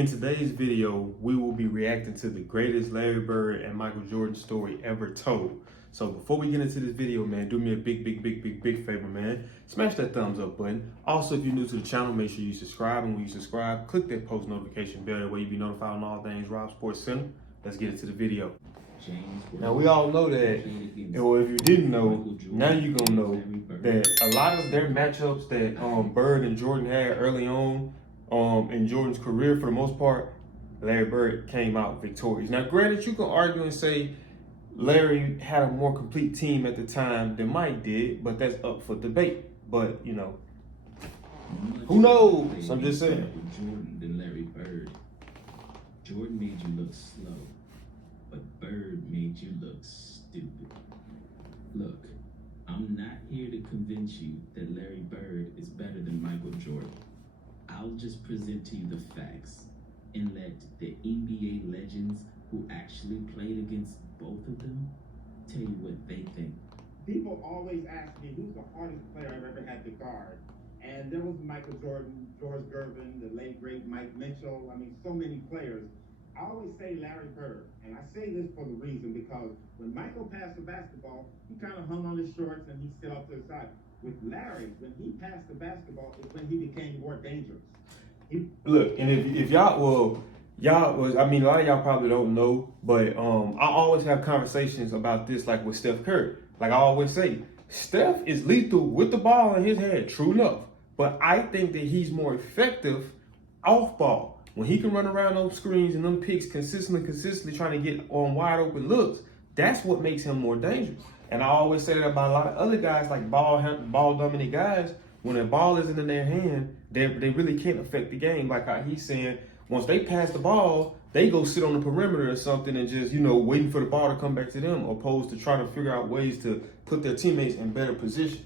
In today's video, we will be reacting to the greatest Larry Bird and Michael Jordan story ever told. So before we get into this video, man, do me a big favor, man. Smash that thumbs up button. Also, if you're new to the channel, make sure you subscribe. And when you subscribe, click that post notification bell. That way you'll be notified on all things Rob Sports Center. Let's get into the video. Now, we all know that, or if you didn't know, now you're going to know that a lot of their matchups that Bird and Jordan had early on in Jordan's career, for the most part, Larry Bird came out victorious. Now, granted, you can argue and say Larry had a more complete team at the time than Mike did, but that's up for debate. But, you know, who knows? I'm just saying. Jordan than Larry Bird. Jordan made you look slow, but Bird made you look stupid. Look, I'm not here to convince you that Larry Bird is better than Michael Jordan. I'll just present to you the facts and let the NBA legends who actually played against both of them tell you what they think. People always ask me who's the hardest player I've ever had to guard. And there was Michael Jordan, George Gervin, the late great Mike Mitchell. I mean, so many players. I always say Larry Bird, and I say this for the reason because when Michael passed the basketball, he kind of hung on his shorts and he'd sit off to the side. With Larry, when he passed the basketball, is when he became more dangerous. Look, and if y'all, I mean, a lot of y'all probably don't know, but I always have conversations about this, like with Steph Curry. Like I always say, Steph is lethal with the ball in his head, true enough. But I think that he's more effective off ball. When he can run around those screens and them picks consistently trying to get on wide open looks, that's what makes him more dangerous. And I always say that about a lot of other guys, like ball dominant guys. When the ball isn't in their hand, they really can't affect the game. Like how he's saying, once they pass the ball, they go sit on the perimeter or something and just, waiting for the ball to come back to them, opposed to trying to figure out ways to put their teammates in better position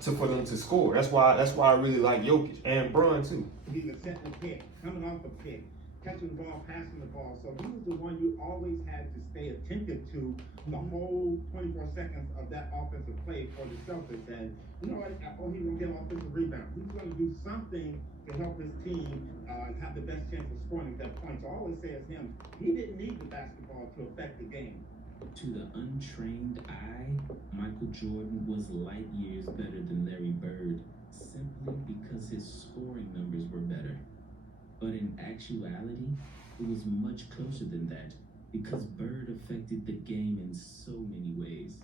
for them to score. That's why I really like Jokic and Bron too. He's a setting pick, coming off a pick, catching the ball, passing the ball. So he was the one you always had to stay attentive to the whole 24 seconds of that offensive play for the Celtics. And you know what? Oh, he's going to get an offensive rebound. He's going to do something to help his team have the best chance of scoring at that point. So I always say as him, he didn't need the basketball to affect the game. To the untrained eye, Michael Jordan was light years better than Larry Bird, simply because his scoring numbers were better. But in actuality, it was much closer than that, because Bird affected the game in so many ways.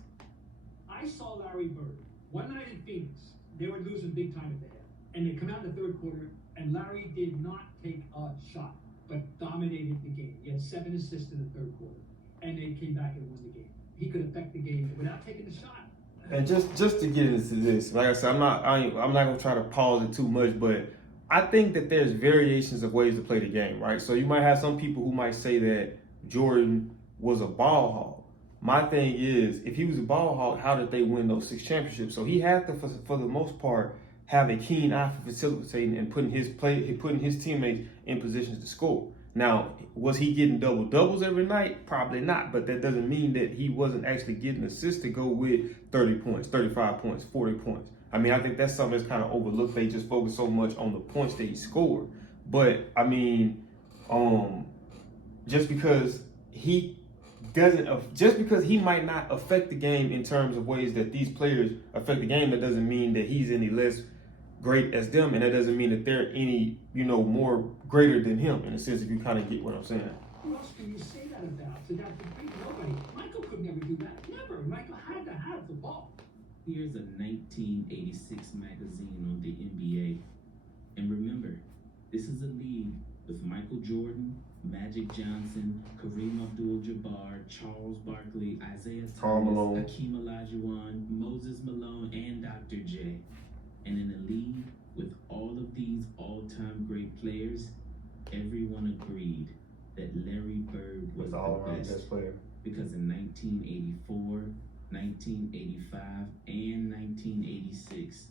I saw Larry Bird one night in Phoenix. They were losing big time at the half, and they come out in the third quarter, and Larry did not take a shot, but dominated the game. He had 7 assists in the third quarter, and they came back and won the game. He could affect the game without taking the shot. And just to get into this, like I said, I'm not gonna try to pause it too much, but I think that there's variations of ways to play the game, right? So you might have some people who might say that Jordan was a ball hog. My thing is, if he was a ball hog, how did they win those 6 championships? So he had to, for the most part, have a keen eye for facilitating and putting his teammates in positions to score. Now, was he getting double-doubles every night? Probably not, but that doesn't mean that he wasn't actually getting assists to go with 30 points, 35 points, 40 points. I mean, I think that's something that's kind of overlooked. They just focus so much on the points that he scored. But, I mean, just because he might not affect the game in terms of ways that these players affect the game, that doesn't mean that he's any less great as them, and that doesn't mean that they're any, more greater than him, in a sense, if you kind of get what I'm saying. Who else can you say that about? To that degree, nobody. Michael could never do that. Never. Michael had to have the ball. Here's a 1986 magazine on the NBA. And remember, this is a league with Michael Jordan, Magic Johnson, Kareem Abdul-Jabbar, Charles Barkley, Isaiah Thomas, Hakeem Olajuwon, Moses Malone, and Dr. J. And in a league with all of these all-time great players, everyone agreed that Larry Bird was the best player. Because in 1984, 1985, and 1986,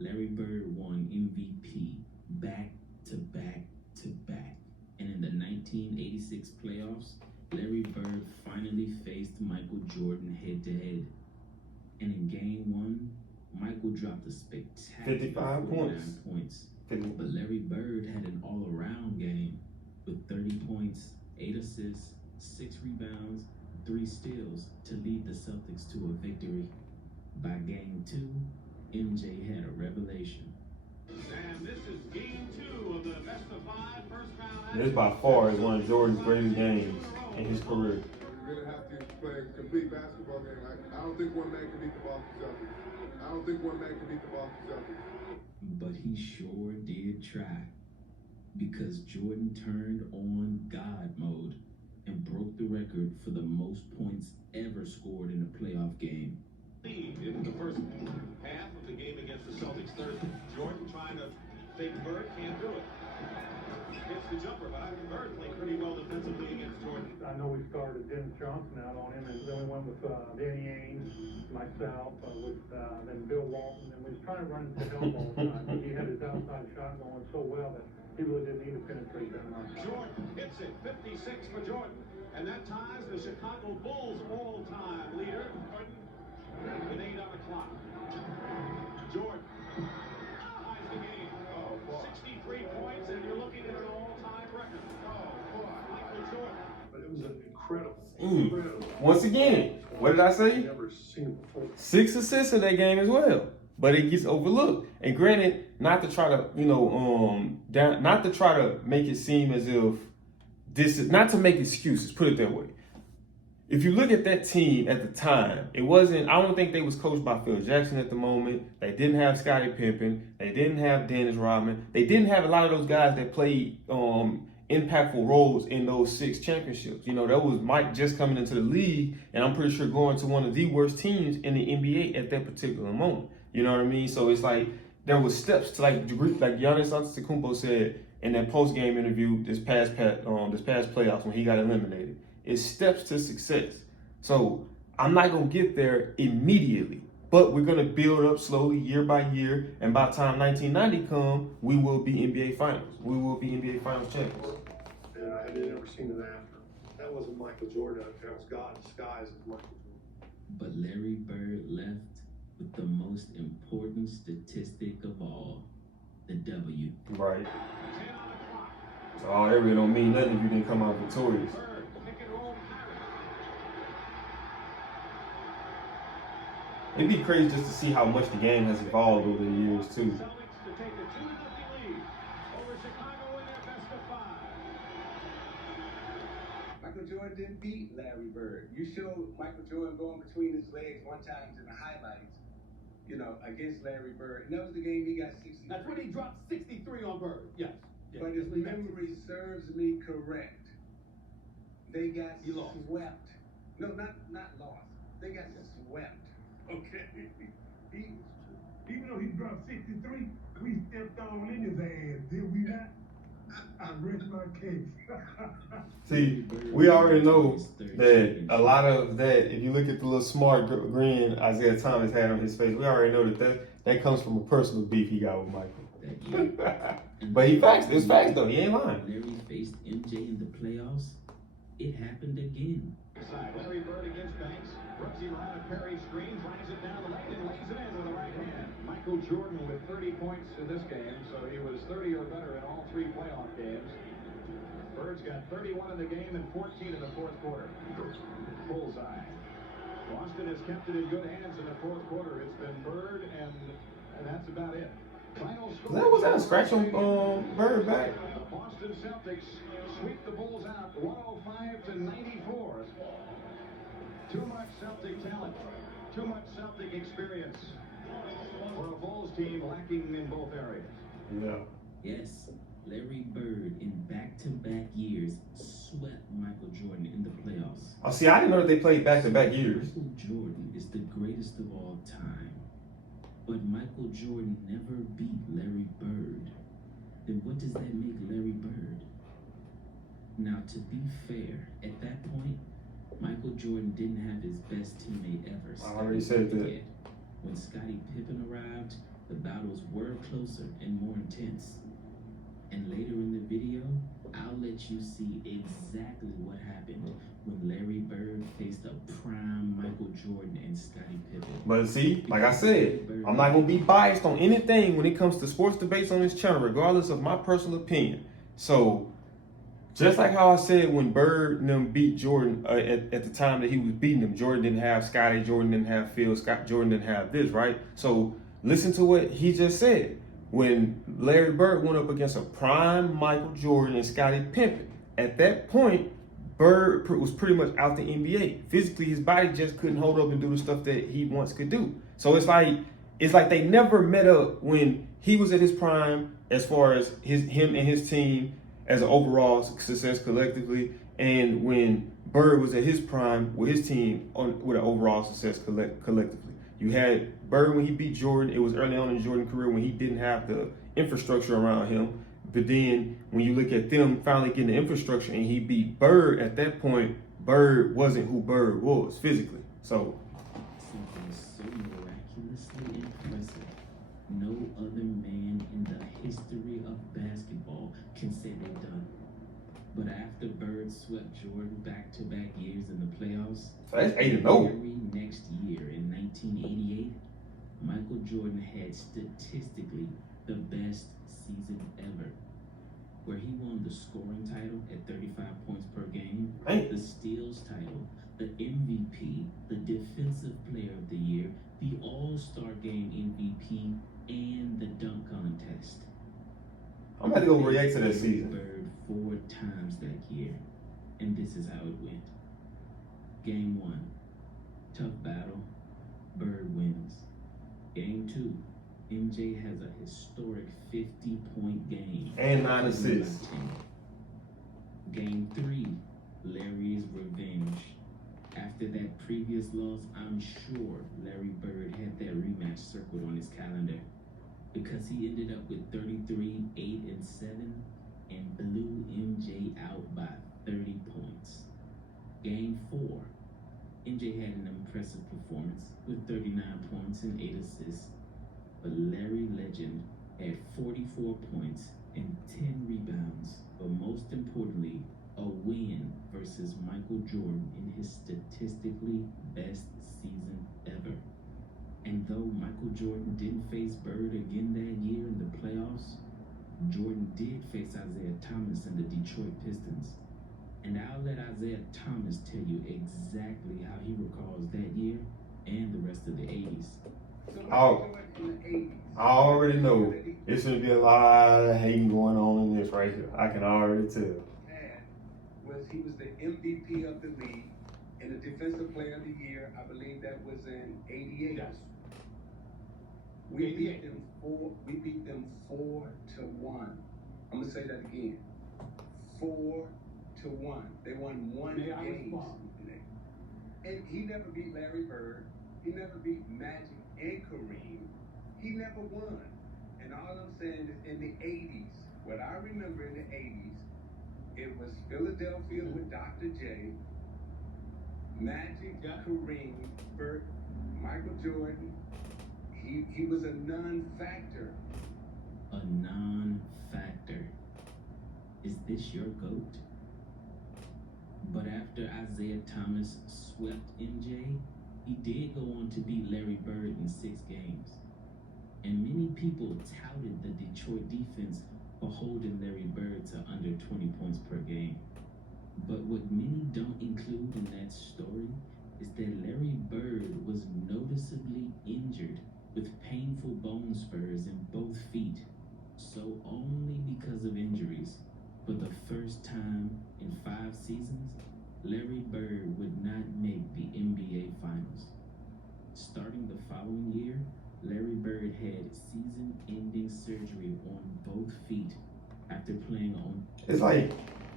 Larry Bird won MVP back to back to back. And in the 1986 playoffs, Larry Bird finally faced Michael Jordan head-to-head. And in Game 1, Michael dropped a spectacular 55 points. But Larry Bird had an all-around game. 8 assists, 6 rebounds, 3 steals to lead the Celtics to a victory. By game 2, MJ had a revelation. And this is game 2 of the best of 5 first round. This by far is one of Jordan's greatest games in his career. You're gonna have to play a complete basketball game. I don't think one man can beat the Boston Celtics. I don't think one man can beat the Boston Celtics. But he sure did try, because Jordan turned on God mode and broke the record for the most points ever scored in a playoff game. Lead in the first half of the game against the Celtics Thursday. Jordan trying to fake Bird, can't do it. Hits the jumper, but I think Bird played pretty well defensively against Jordan. I know we started Dennis Johnson out on him, and then we went with Danny Ainge, myself, then Bill Walton, and we was trying to run into help all the time. He had his outside shot going so well that he really didn't need to penetrate that much. Jordan hits it, 56 for Jordan. And that ties the Chicago Bulls all-time leader with 8 on the clock. Jordan ties the game. 63 points, and you're looking at an all-time record. Michael Jordan. But it was an incredible. Once again, what did I say? Never seen it before. 6 assists in that game as well. But it gets overlooked. And granted, not to try to, not to try to make it seem as if this is, not to make excuses, put it that way. If you look at that team at the time, I don't think they was coached by Phil Jackson at the moment. They didn't have Scottie Pippen. They didn't have Dennis Rodman. They didn't have a lot of those guys that played impactful roles in those 6 championships. That was Mike just coming into the league, and I'm pretty sure going to one of the worst teams in the NBA at that particular moment. You know what I mean? So it's like there was steps to like Giannis Antetokounmpo said in that post-game interview this past playoffs when he got eliminated. It's steps to success. So I'm not gonna get there immediately, but we're gonna build up slowly year by year, and by the time 1990 come, we will be NBA Finals. We will be NBA Finals champions. And I had never seen it after. That wasn't Michael Jordan. That was God in disguise as Michael Jordan. But Larry Bird left with the most important statistic of all, the W. Right. So all that really don't mean nothing if you didn't come out victorious. It'd be crazy just to see how much the game has evolved over the years too. Michael Jordan didn't beat Larry Bird. You showed Michael Jordan going between his legs one time in the highlights, against Larry Bird. And that was the game he got 63. That's when he dropped 63 on Bird. Yes. But if memory serves me correct, they got swept. No, not lost. They got swept. Okay. Even though he dropped 63, we stepped on in his ass, did we not? I rest my case. See, we already know that a lot of that, if you look at the little smart grin Isaiah Thomas had on his face, we already know that comes from a personal beef he got with Michael. But it's facts though, he ain't lying. Larry faced MJ in the playoffs. It happened again. Larry Bird against Banks. Brooksy Ryan Perry screen, drives it down the lane and lays it in with the right hand. Michael Jordan with 30 points in this game, so he was 30 or better in all 3 playoff games. Bird's got 31 in the game and 14 in the fourth quarter. Bullseye. Boston has kept it in good hands in the fourth quarter. It's been Bird, and that's about it. Final score. Was that a scratch on Bird back? The Boston Celtics sweep the Bulls out 105 to 94. Too much Celtic talent, too much Celtic experience for a Bulls team lacking in both areas. Yeah. Yes, Larry Bird in back-to-back years swept Michael Jordan in the playoffs. Oh, see, I didn't know that they played back-to-back years. Michael Jordan is the greatest of all time, but Michael Jordan never beat Larry Bird. Then what does that make Larry Bird? Now, to be fair, at that point, Michael Jordan didn't have his best teammate ever. I already said that. When Scottie Pippen arrived, the battles were closer and more intense. And later in the video, I'll let you see exactly what happened when Larry Bird faced a prime Michael Jordan and Scottie Pippen. But see, like I said, I'm not going to be biased on anything when it comes to sports debates on this channel, regardless of my personal opinion. So, Just like how I said when Bird and them beat Jordan at the time that he was beating them, Jordan didn't have Scottie, Jordan didn't have Phil, Jordan didn't have this, right? So listen to what he just said. When Larry Bird went up against a prime Michael Jordan and Scottie Pippen, at that point, Bird was pretty much out the NBA. Physically, his body just couldn't hold up and do the stuff that he once could do. So it's like they never met up when he was at his prime as far as him and his team as an overall success collectively, and when Bird was at his prime with his team with an overall success collectively. You had Bird when he beat Jordan. It was early on in Jordan's career when he didn't have the infrastructure around him. But then when you look at them finally getting the infrastructure and he beat Bird, at that point, Bird wasn't who Bird was physically. So something so miraculously impressive. No other man in the history of basketball can say they've done it. But after Bird swept Jordan back-to-back years in the playoffs, that's 8-0. Very next year in 1988, Michael Jordan had statistically the best season ever, where he won the scoring title at 35 points per game, the steals title, the MVP, the defensive player of the year, the All-Star Game MVP, and the dunk contest. I'm about to go react to that season. Bird 4 times that year, and this is how it went. Game 1, tough battle, Bird wins. Game 2, MJ has a historic 50-point game. And 9 assists. Game 3, Larry's revenge. After that previous loss, I'm sure Larry Bird had that rematch circled on his calendar, because he ended up with 33, 8, and 7, and blew MJ out by 30 points. Game 4, MJ had an impressive performance with 39 points and 8 assists, but Larry Legend had 44 points and 10 rebounds, but most importantly, a win versus Michael Jordan in his statistically best season ever. And though Michael Jordan didn't face Bird again that year in the playoffs, Jordan did face Isaiah Thomas and the Detroit Pistons. And I'll let Isaiah Thomas tell you exactly how he recalls that year and the rest of the 80s. I already know it's going to be a lot of hating going on in this right here. I can already tell. He was the MVP of the league and the defensive player of the year. I believe that was in '88. Yes. We beat them 4-1. I'm gonna say that again. 4-1. They won one game. And he never beat Larry Bird. He never beat Magic and Kareem. He never won. And all I'm saying is in the 80s, what I remember in the 80s, it was Philadelphia with Dr. J, Magic, Kareem, Bird, Michael Jordan. He was a non-factor. A non-factor. Is this your GOAT? But after Isaiah Thomas swept MJ, he did go on to beat Larry Bird in 6 games. And many people touted the Detroit defense for holding Larry Bird to under 20 points per game. But what many don't include in that story is that Larry Bird was noticeably injured with painful bone spurs in both feet. So only because of injuries, for the first time in 5 seasons, Larry Bird would not make the NBA Finals. Starting the following year, Larry Bird had season-ending surgery on both feet after playing on. It's like,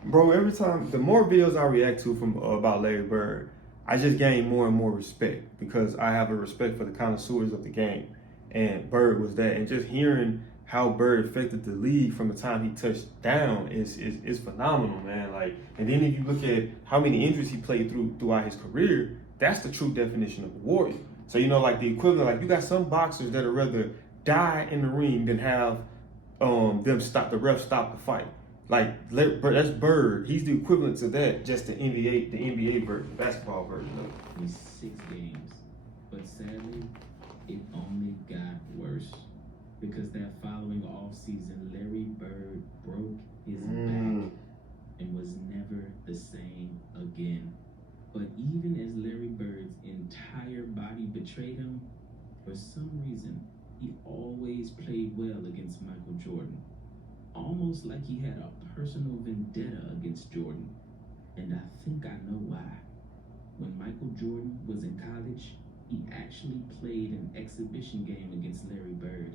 bro, every time, the more videos I react to from about Larry Bird, I just gain more and more respect because I have a respect for the connoisseurs of the game. And Bird was that. And just hearing how Bird affected the league from the time he touched down is phenomenal, man. Like, and then if you look at how many injuries he played throughout his career, that's the true definition of a warrior. So, you know, like the equivalent, like you got some boxers that would rather die in the ring than have the ref stop the fight. Like that's Bird. He's the equivalent to that, just the NBA version, basketball version of it. In 6 games, but sadly, it only got worse because that following offseason, Larry Bird broke his back. and was never the same again. But even as Larry Bird's entire body betrayed him, for some reason, he always played well against Michael Jordan. Almost like he had a personal vendetta against Jordan. And I think I know why. When Michael Jordan was in college, he actually played an exhibition game against Larry Bird.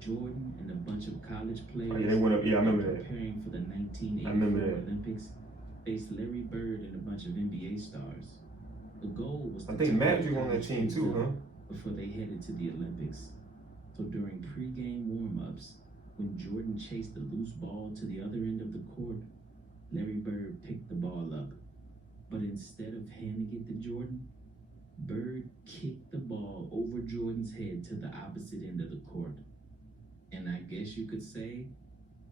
Jordan and a bunch of college players Oh, yeah, they went up. Yeah, I remember that. preparing for the I remember 1984 that. Olympics faced Larry Bird and a bunch of NBA stars. The goal was to I think tie Magic the on that college team teams too, up huh? before they headed to the Olympics. So during pregame warm-ups, when Jordan chased the loose ball to the other end of the court, Larry Bird picked the ball up. But instead of handing it to Jordan, Bird kicked the ball over Jordan's head to the opposite end of the court. And I guess you could say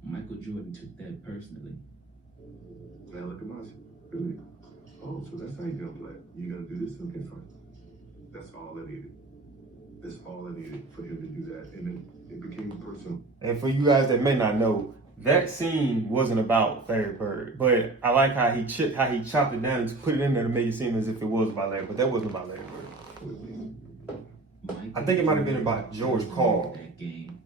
Michael Jordan took that personally. Now look at my really. Oh, so that's how you're gonna play. You're gonna do this? Okay, fine. That's all I needed. That's all I needed for him to do that. And then it became personal. And for you guys that may not know, that scene wasn't about Larry Bird, but I like how he chopped it down and put it in there to make it seem as if it was about Larry, but that wasn't about Larry Bird. I think it might have been about George Karl. That game,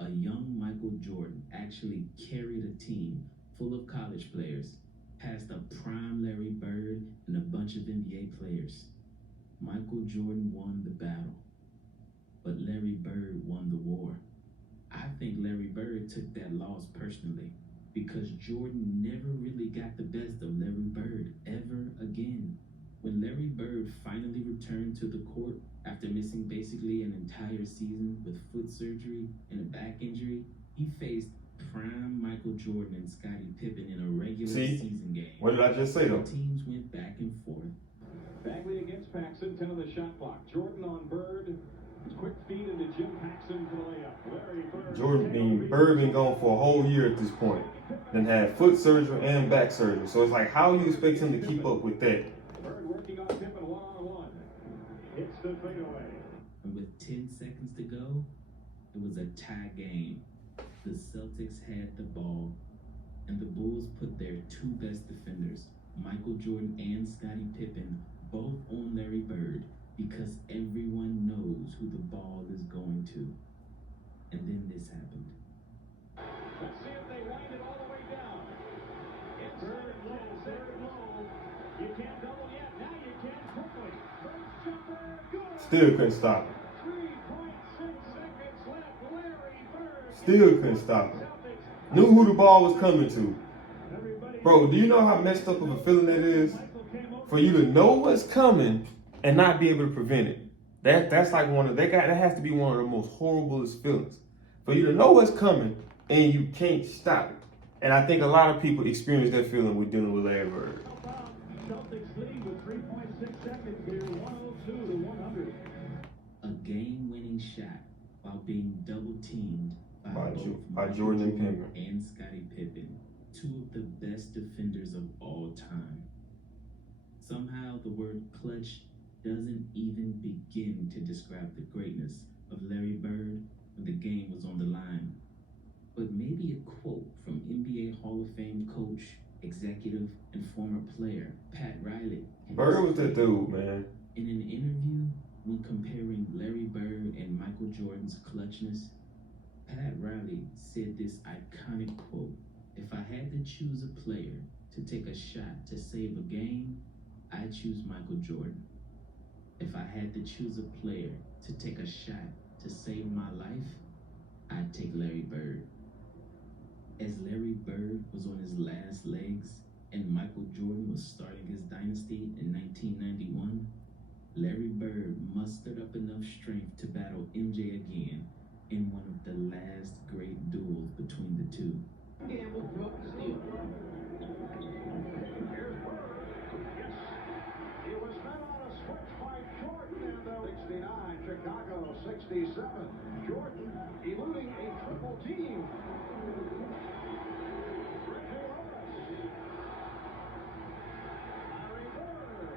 a young Michael Jordan actually carried a team full of college players past a prime Larry Bird and a bunch of NBA players. Michael Jordan won the battle, but Larry Bird won the war. I think Larry Bird took that loss personally because Jordan never really got the best of Larry Bird ever again. When Larry Bird finally returned to the court after missing basically an entire season with foot surgery and a back injury, he faced prime Michael Jordan and Scottie Pippen in a regular season game. What did I just say though? The teams went back and forth. Bagley against Paxson, 10 on the shot clock. Jordan on Bird. Quick feed into Jim Paxson for the layup. Bird been gone for a whole year at this point. Then had foot surgery and back surgery. So it's like, how you expect him to keep up with that? Bird working on Pippen one-on-one. Hits the fadeaway. And with 10 seconds to go, it was a tie game. The Celtics had the ball, and the Bulls put their two best defenders, Michael Jordan and Scottie Pippen, both on Larry Bird, because everyone knows who the ball is going to. And then this happened. Let's see if they wind it all the way down. It's Bird low. You can't double yet. Now you can quickly. First jumper, good. Still couldn't stop him. 3.6 seconds left. Larry Bird. Still couldn't stop him. Knew who the ball was coming to. Bro, do you know how messed up of a feeling that is? For you to know what's coming and not be able to prevent it. That's like that has to be one of the most horriblest feelings. For you to know what's coming and you can't stop it. And I think a lot of people experience that feeling with dealing with Larry Bird. Celtics lead with 3.6 seconds here, 102 to 100. A game-winning shot while being double-teamed by Jordan and Pippen and Scottie Pippen, two of the best defenders of all time. Somehow the word clutch doesn't even begin to describe the greatness of Larry Bird when the game was on the line. But maybe a quote from NBA Hall of Fame coach, executive, and former player Pat Riley. Bird was that dude, man. In an interview, when comparing Larry Bird and Michael Jordan's clutchness, Pat Riley said this iconic quote: "If I had to choose a player to take a shot to save a game, I'd choose Michael Jordan. If I had to choose a player to take a shot to save my life, I'd take Larry Bird." As Larry Bird was on his last legs and Michael Jordan was starting his dynasty in 1991, Larry Bird mustered up enough strength to battle MJ again in one of the last great duels between the two. Gamble broke the steal. Here's Bird. Yes. It was met on a switch by Jordan and 69, Chicago 67. Jordan eluding a triple team. Reggie Lewis. Larry Bird.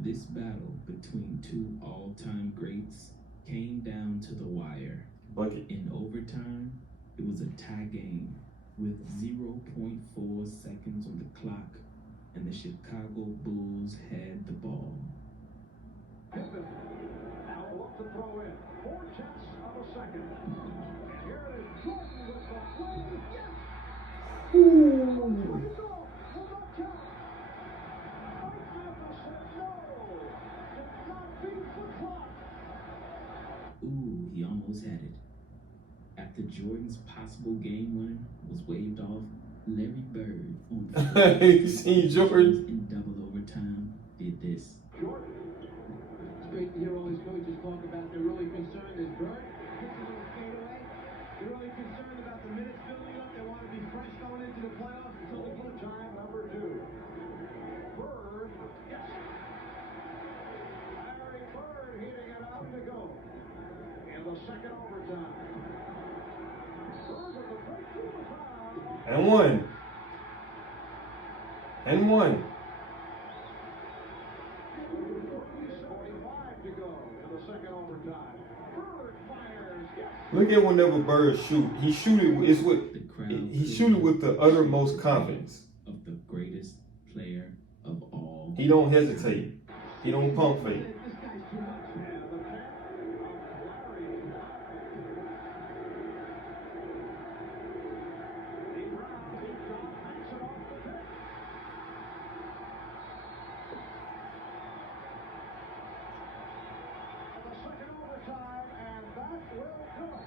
This battle between two all-time greats came down to the wire. Bucket. In overtime, it was a tie game with 0.4 seconds on the clock, and the Chicago Bulls had the ball. Pippen now will look to throw in. 0.4 of a second. And here it is, Jordan with the play. Yes! Ooh! Ooh, he almost had it. After Jordan's possible game winner was waved off, Larry Bird on You seen Jordan? in double overtime did this. Jordan. It's great to hear all these coaches talk about they're really concerned as Bird gets a little fadeaway. They're really concerned about the minutes building up. They want to be fresh going into the playoffs until the good Time number 2. Bird. Yes. Larry Bird hitting it out to go. In the second overtime. Bird with the breakthrough the foul. And one. And one. 45 to go in the second overtime. Bird fires. Yes. Look at whenever Bird shoot. He shoot it. It's with. The crowd He shoot it with the uttermost confidence. of the greatest player of all. He don't hesitate. He don't pump fake. This guy's too much. And the tap of Larry. Deep round, deep shot, knocks it off the tip. The second overtime, and that will do it.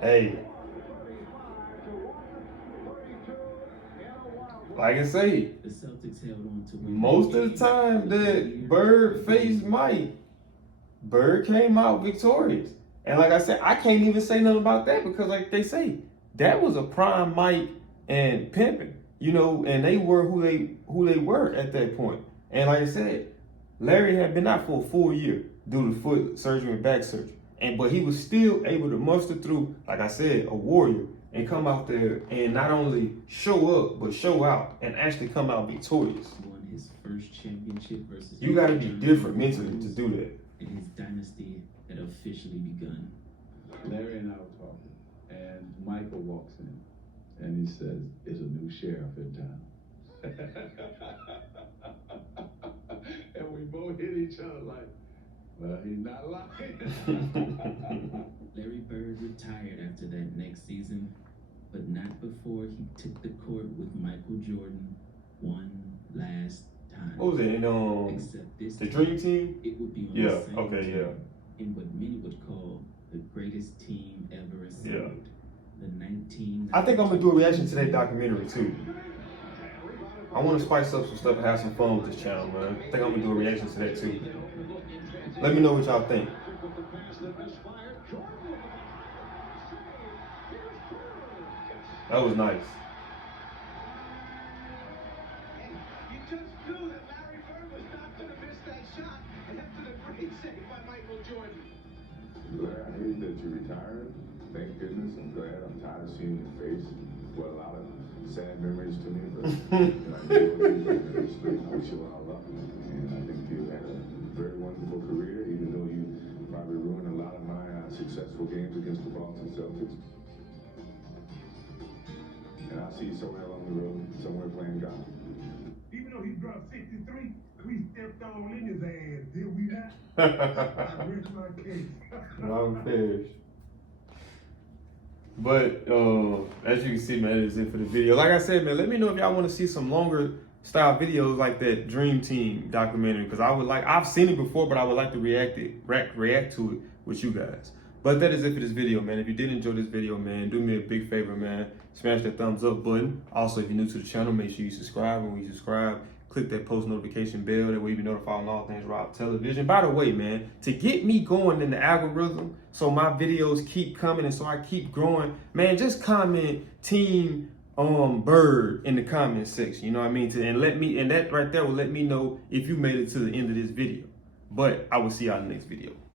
Hey, like I say, The Celtics held on to win most the of the game. time that Bird faced Mike, Bird came out victorious. And like I said, I can't even say nothing about that because like they say, that was a prime Mike and Pimpin, you know, and they were who they were at that point. And like I said, Larry had been out for a full year due to foot surgery and back surgery. But he was still able to muster through, like I said, a warrior and come out there and not only show up, but show out and actually come out victorious. Won his first championship versus. You got to be different mentally to do that. And his dynasty had officially begun. Larry and I were talking, and Michael walks in, and he says, "There's a new sheriff in town." And we both hit each other like, well, he's not lying. Larry Bird retired after that next season, but not before he took the court with Michael Jordan one last time. What was it? Except this The time, Dream Team? it would be on Yeah, the same okay, team yeah. in what many would call the greatest team ever assembled. The 19. I think I'm gonna do a reaction to that documentary too. I want to spice up some stuff and have some fun with this channel, man. I think I'm gonna do a reaction to that too. Let me know what y'all think. That was nice. You just knew that Larry Bird was not going to miss that shot after the great save by Michael Jordan. Larry, I hate that you retired. Thank goodness. I'm glad. I'm tired of seeing your face. Well, a lot of sad memories to me, but I wish you all luck. And I think you had a very wonderful career, even though you probably ruined a lot of my successful games against the Boston Celtics. And I'll see you somewhere along the road, somewhere playing golf. Even though he dropped 63, we stepped all in his ass, did we not? I rest my case. Long fish. But as you can see, man, that is it for the video. Like I said, man, let me know if y'all want to see some longer style videos like that Dream Team documentary, because I've seen it before, but I would like to react to it with you guys. But that is it for this video, man. If you did enjoy this video, man, do me a big favor, man. Smash that thumbs up button. Also, if you're new to the channel, make sure you subscribe. And when you subscribe, click that post notification bell. That way you be notified on all things Rob Television. By the way, man, to get me going in the algorithm so my videos keep coming and so I keep growing, man, just comment Team Bird in the comment section. You know what I mean? And that right there will let me know if you made it to the end of this video. But I will see y'all in the next video.